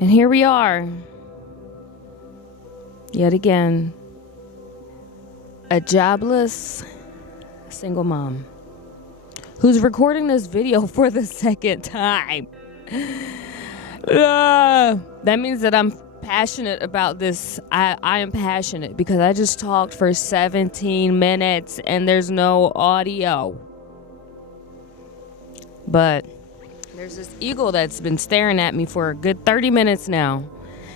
And here we are, yet again, a jobless single mom who's recording this video for the second time. That means that I'm passionate about this. I am passionate because I just talked for 17 minutes and there's no audio. But there's this eagle that's been staring at me for a good 30 minutes now.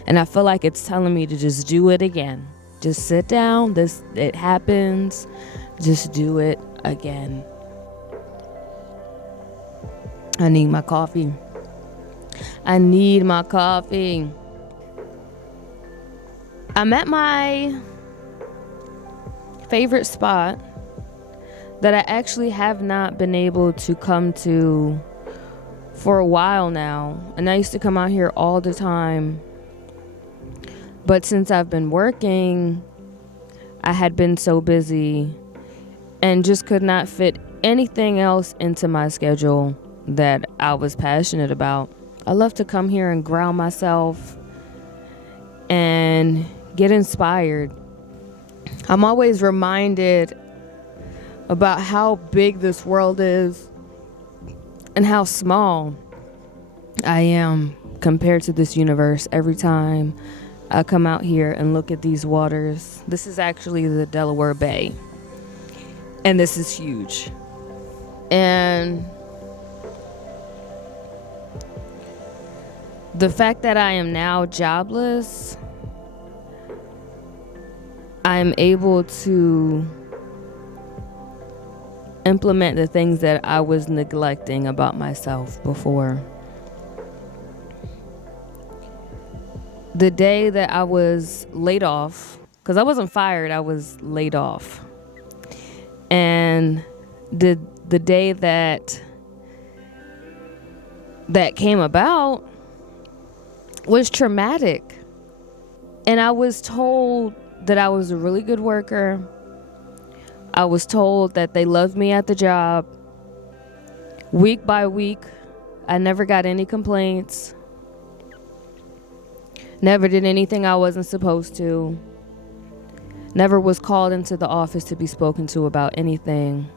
And I feel like it's telling me to just do it again. Just sit down. It happens. Just do it again. I need my coffee. I'm at my favorite spot that I actually have not been able to come to for a while now. And I used to come out here all the time. But since I've been working, I had been so busy and just could not fit anything else into my schedule that I was passionate about. I love to come here and ground myself and get inspired. I'm always reminded about how big this world is and how small I am compared to this universe every time I come out here and look at these waters. This is actually the Delaware Bay, and this is huge. And the fact that I am now jobless, I'm able to implement the things that I was neglecting about myself before. The day that I was laid off, because I wasn't fired, I was laid off. And the day that came about was traumatic. And I was told that I was a really good worker. I was told that they loved me at the job. Week by week, I never got any complaints. Never did anything I wasn't supposed to. Never was called into the office to be spoken to about anything.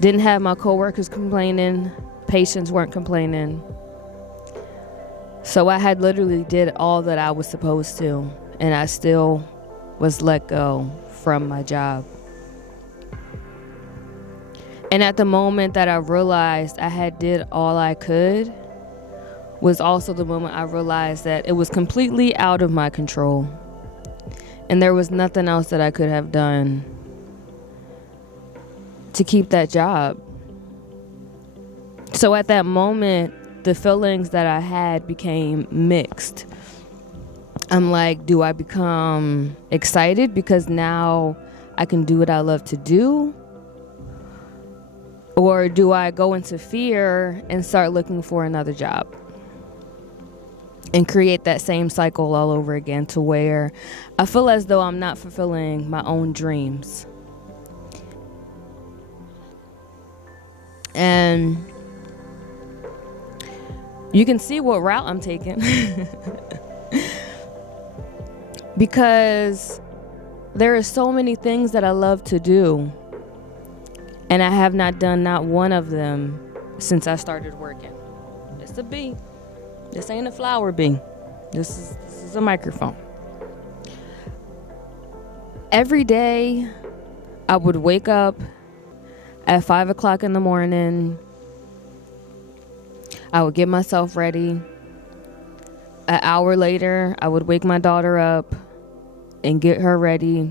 Didn't have my coworkers complaining. Patients weren't complaining. So I had literally did all that I was supposed to, and I still was let go from my job. And at the moment that I realized I had did all I could was also the moment I realized that it was completely out of my control. And there was nothing else that I could have done to keep that job. So at that moment, the feelings that I had became mixed. I'm like, do I become excited because now I can do what I love to do? Or do I go into fear and start looking for another job and create that same cycle all over again to where I feel as though I'm not fulfilling my own dreams? And you can see what route I'm taking. Because there are so many things that I love to do, and I have not done not one of them since I started working. It's a bee. This ain't a flower bee. This is a microphone. Every day, I would wake up at 5 o'clock in the morning. I would get myself ready. An hour later, I would wake my daughter up and get her ready,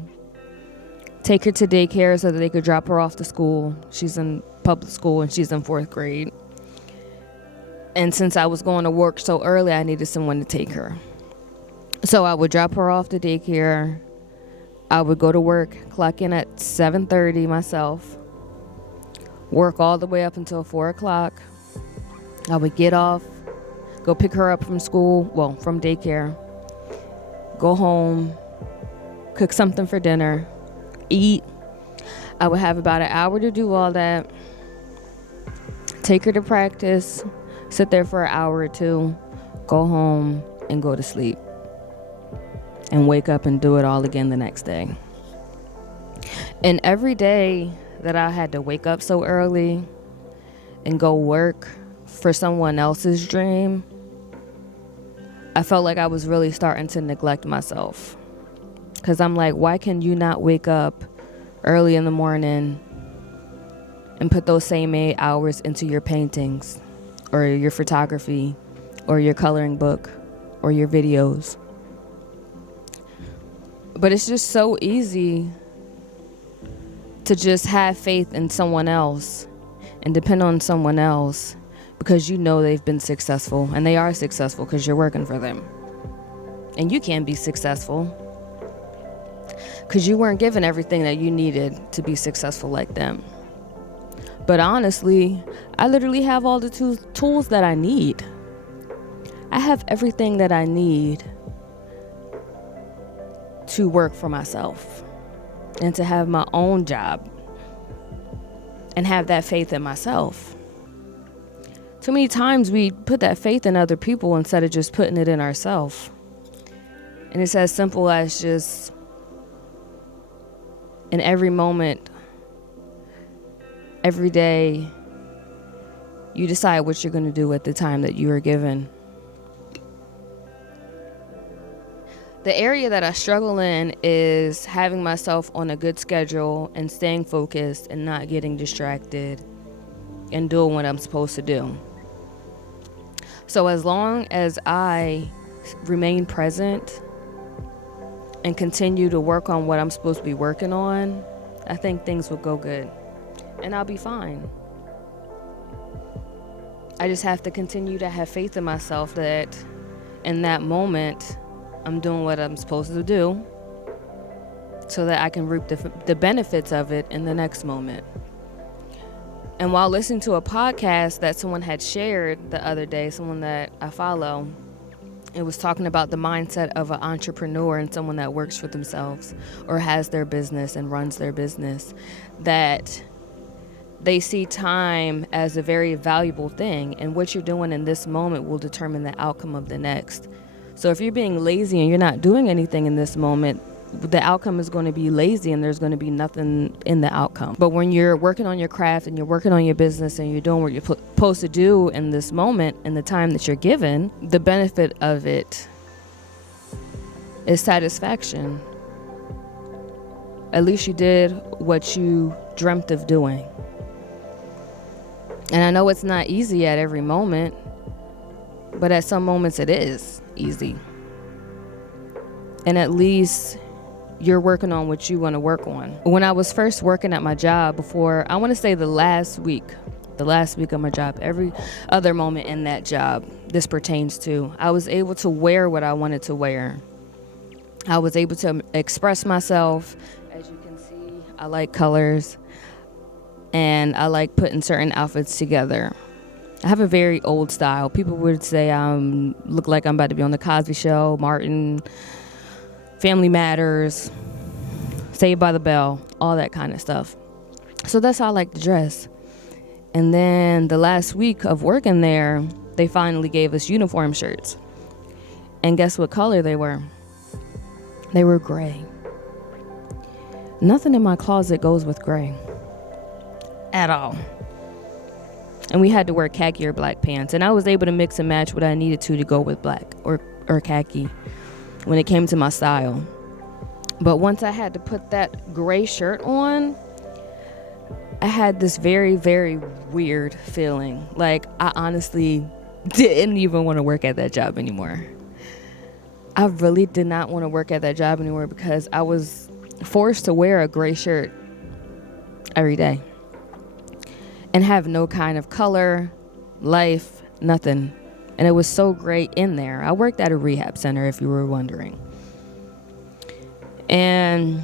take her to daycare so that they could drop her off to school. She's in public school and she's in 4th grade. And since I was going to work so early, I needed someone to take her. So I would drop her off to daycare. I would go to work, clock in at 7:30 myself, work all the way up until 4 o'clock. I would get off, go pick her up from school, from daycare, go home, cook something for dinner, eat. I would have about an hour to do all that, take her to practice, sit there for an hour or two, go home, and go to sleep. And wake up and do it all again the next day. And every day that I had to wake up so early and go work for someone else's dream, I felt like I was really starting to neglect myself. Because I'm like, why can you not wake up early in the morning and put those same 8 hours into your paintings or your photography or your coloring book or your videos? But it's just so easy to just have faith in someone else and depend on someone else because you know they've been successful, and they are successful because you're working for them. And you can be successful because you weren't given everything that you needed to be successful like them. But honestly, I literally have all the tools that I need. I have everything that I need to work for myself and to have my own job and have that faith in myself. Too many times we put that faith in other people instead of just putting it in ourselves. And it's as simple as just in every moment, every day, you decide what you're going to do at the time that you are given. The area that I struggle in is having myself on a good schedule and staying focused and not getting distracted and doing what I'm supposed to do. So as long as I remain present and continue to work on what I'm supposed to be working on, I think things will go good and I'll be fine. I just have to continue to have faith in myself that in that moment, I'm doing what I'm supposed to do so that I can reap the benefits of it in the next moment. And while listening to a podcast that someone had shared the other day, someone that I follow, it was talking about the mindset of an entrepreneur and someone that works for themselves or has their business and runs their business, that they see time as a very valuable thing, and what you're doing in this moment will determine the outcome of the next. So if you're being lazy and you're not doing anything in this moment, the outcome is going to be lazy and there's going to be nothing in the outcome. But when you're working on your craft and you're working on your business and you're doing what you're supposed to do in this moment, in the time that you're given, the benefit of it is satisfaction. At least you did what you dreamt of doing. And I know it's not easy at every moment, but at some moments it is easy. And at least you're working on what you want to work on. When I was first working at my job before, I want to say the last week of my job, every other moment in that job this pertains to, I was able to wear what I wanted to wear. I was able to express myself. As you can see, I like colors and I like putting certain outfits together. I have a very old style. People would say I look like I'm about to be on the Cosby Show, Martin, Family Matters, Saved by the Bell, all that kind of stuff. So that's how I like to dress. And then the last week of working there, they finally gave us uniform shirts. And guess what color they were? They were gray. Nothing in my closet goes with gray at all. And we had to wear khaki or black pants. And I was able to mix and match what I needed to go with black or khaki when it came to my style. But once I had to put that gray shirt on, I had this very, very weird feeling. Like I honestly didn't even want to work at that job anymore. I really did not want to work at that job anymore because I was forced to wear a gray shirt every day and have no kind of color, life, nothing. And it was so great in there. I worked at a rehab center, if you were wondering. And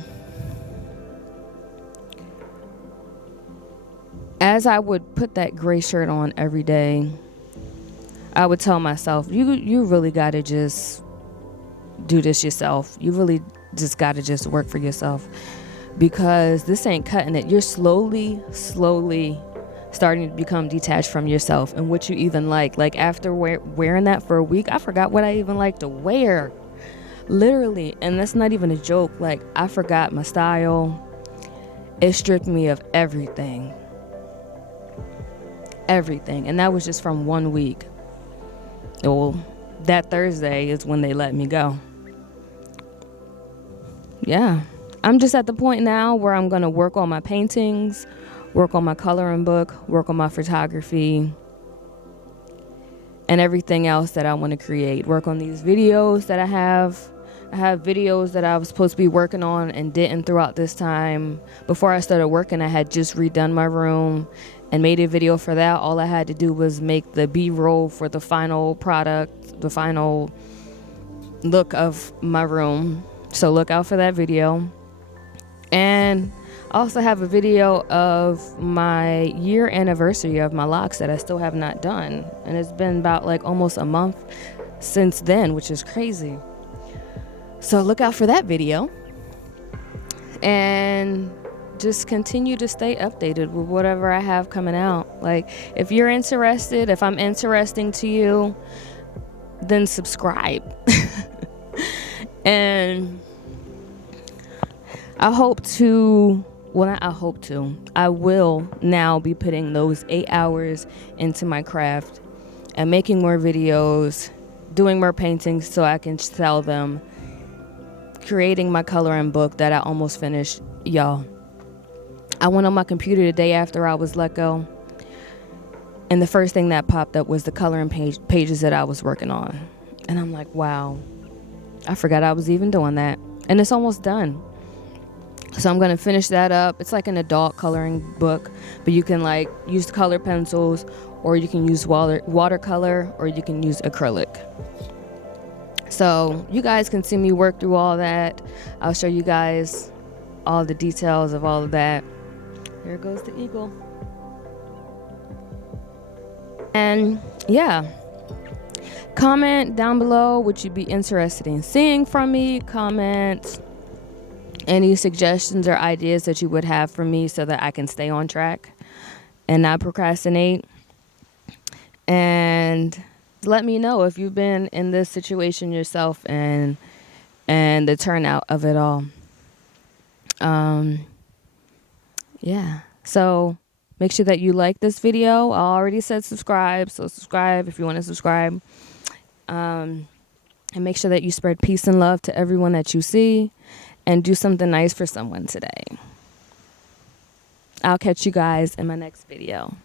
as I would put that gray shirt on every day, I would tell myself, you really got to just do this yourself. You really just got to just work for yourself because this ain't cutting it. You're slowly starting to become detached from yourself and what you even like. Like after wearing that for a week, I forgot what I even like to wear. Literally. And that's not even a joke. Like I forgot my style. It stripped me of everything. Everything. And that was just from 1 week. Well, that Thursday is when they let me go. Yeah. I'm just at the point now where I'm going to work on my paintings, work on my coloring book, work on my photography, and everything else that I want to create. Work on these videos that I have. I have videos that I was supposed to be working on and didn't throughout this time. Before I started working, I had just redone my room and made a video for that. All I had to do was make the B-roll for the final product, the final look of my room. So look out for that video. And I also have a video of my year anniversary of my locks that I still have not done. And it's been about like almost a month since then, which is crazy. So look out for that video. And just continue to stay updated with whatever I have coming out. Like if you're interested, if I'm interesting to you, then subscribe. And I will now be putting those 8 hours into my craft and making more videos, doing more paintings so I can sell them, creating my coloring book that I almost finished. Y'all, I went on my computer the day after I was let go, and the first thing that popped up was the coloring pages that I was working on. And I'm like, wow, I forgot I was even doing that. And it's almost done. So I'm going to finish that up. It's like an adult coloring book, but you can like use color pencils, or you can use watercolor, or you can use acrylic. So you guys can see me work through all that. I'll show you guys all the details of all of that. There goes the eagle. And yeah, comment down below what you'd be interested in seeing from me. Comment any suggestions or ideas that you would have for me so that I can stay on track and not procrastinate. And let me know if you've been in this situation yourself and the turnout of it all. Yeah. So make sure that you like this video. I already said subscribe, so subscribe if you want to subscribe. And make sure that you spread peace and love to everyone that you see, and do something nice for someone today. I'll catch you guys in my next video.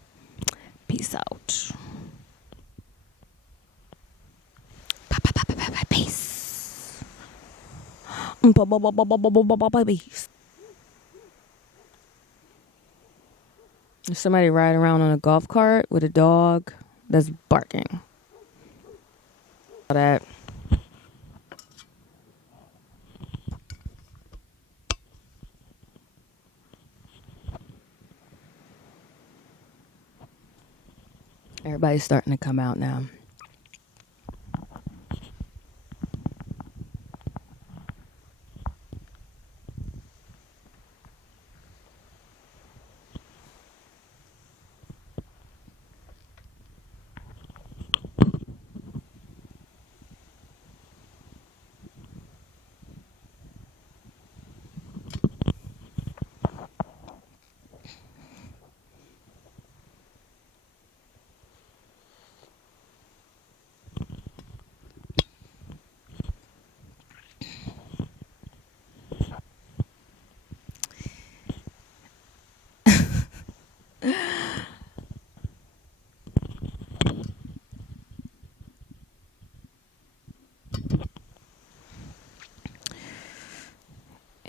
Peace out. Peace. Peace. There's somebody riding around on a golf cart with a dog that's barking. That. Everybody's starting to come out now.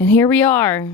And here we are.